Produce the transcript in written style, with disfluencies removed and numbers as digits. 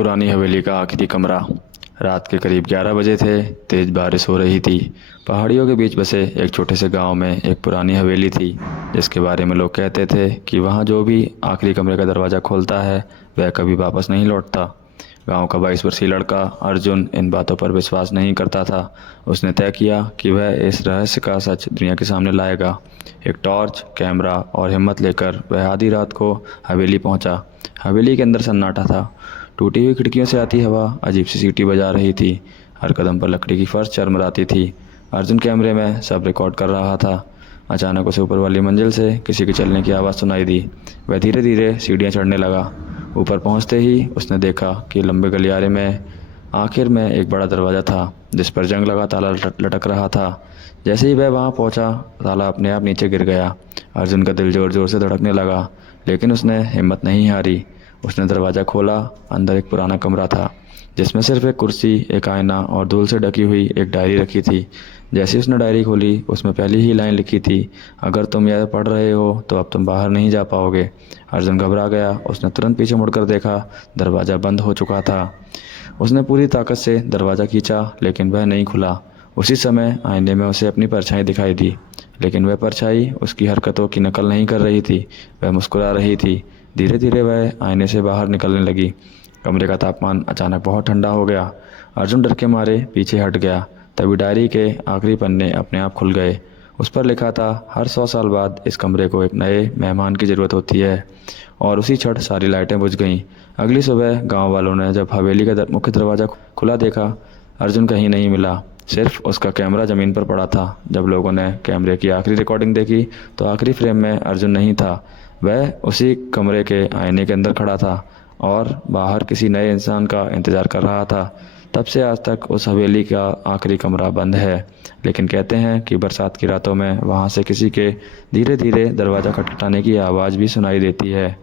पुरानी हवेली का आखिरी कमरा। रात के करीब 11 बजे थे। तेज बारिश हो रही थी। पहाड़ियों के बीच बसे एक छोटे से गांव में एक पुरानी हवेली थी, जिसके बारे में लोग कहते थे कि वहां जो भी आखिरी कमरे का दरवाज़ा खोलता है वह कभी वापस नहीं लौटता। गांव का 22 वर्षीय लड़का अर्जुन इन बातों पर विश्वास नहीं करता था। उसने तय किया कि वह इस रहस्य का सच दुनिया के सामने लाएगा। एक टॉर्च, कैमरा और हिम्मत लेकर वह आधी रात को हवेली पहुंचा। हवेली के अंदर सन्नाटा था। टूटी हुई खिड़कियों से आती हवा अजीब सी सीटी बजा रही थी। हर कदम पर लकड़ी की फर्श चरमराती थी। अर्जुन कैमरे में सब रिकॉर्ड कर रहा था। अचानक उसे ऊपर वाली मंजिल से किसी के चलने की आवाज़ सुनाई दी। वह धीरे धीरे सीढ़ियाँ चढ़ने लगा। ऊपर पहुंचते ही उसने देखा कि लंबे गलियारे में आखिर में एक बड़ा दरवाज़ा था, जिस पर जंग लगा ताला लटक रहा था। जैसे ही वह वहां पहुंचा, ताला अपने आप नीचे गिर गया। अर्जुन का दिल जोर जोर से धड़कने लगा, लेकिन उसने हिम्मत नहीं हारी। उसने दरवाज़ा खोला। अंदर एक पुराना कमरा था, जिसमें सिर्फ एक कुर्सी, एक आईना और धूल से ढकी हुई एक डायरी रखी थी। जैसे उसने डायरी खोली, उसमें पहली ही लाइन लिखी थी, अगर तुम यह पढ़ रहे हो तो अब तुम बाहर नहीं जा पाओगे। अर्जुन घबरा गया। उसने तुरंत पीछे मुड़कर देखा। दरवाज़ा बंद हो चुका था। उसने पूरी ताकत से दरवाज़ा खींचा, लेकिन वह नहीं खुला। उसी समय आईने में उसे अपनी परछाई दिखाई दी, लेकिन वह परछाई उसकी हरकतों की नकल नहीं कर रही थी। वह मुस्कुरा रही थी। धीरे धीरे वह आईने से बाहर निकलने लगी। कमरे का तापमान अचानक बहुत ठंडा हो गया। अर्जुन डर के मारे पीछे हट गया। तभी डायरी के आखिरी पन्ने अपने आप खुल गए। उस पर लिखा था, हर 100 साल बाद इस कमरे को एक नए मेहमान की ज़रूरत होती है। और उसी क्षण सारी लाइटें बुझ गईं। अगली सुबह गांव वालों ने जब हवेली का मुख्य दरवाज़ा खुला देखा, अर्जुन कहीं नहीं मिला। सिर्फ उसका कैमरा ज़मीन पर पड़ा था। जब लोगों ने कैमरे की आखिरी रिकॉर्डिंग देखी तो आखिरी फ्रेम में अर्जुन नहीं था। वह उसी कमरे के आईने के अंदर खड़ा था और बाहर किसी नए इंसान का इंतज़ार कर रहा था। तब से आज तक उस हवेली का आखिरी कमरा बंद है, लेकिन कहते हैं कि बरसात की रातों में वहाँ से किसी के धीरे धीरे दरवाज़ा खटखटाने की आवाज़ भी सुनाई देती है।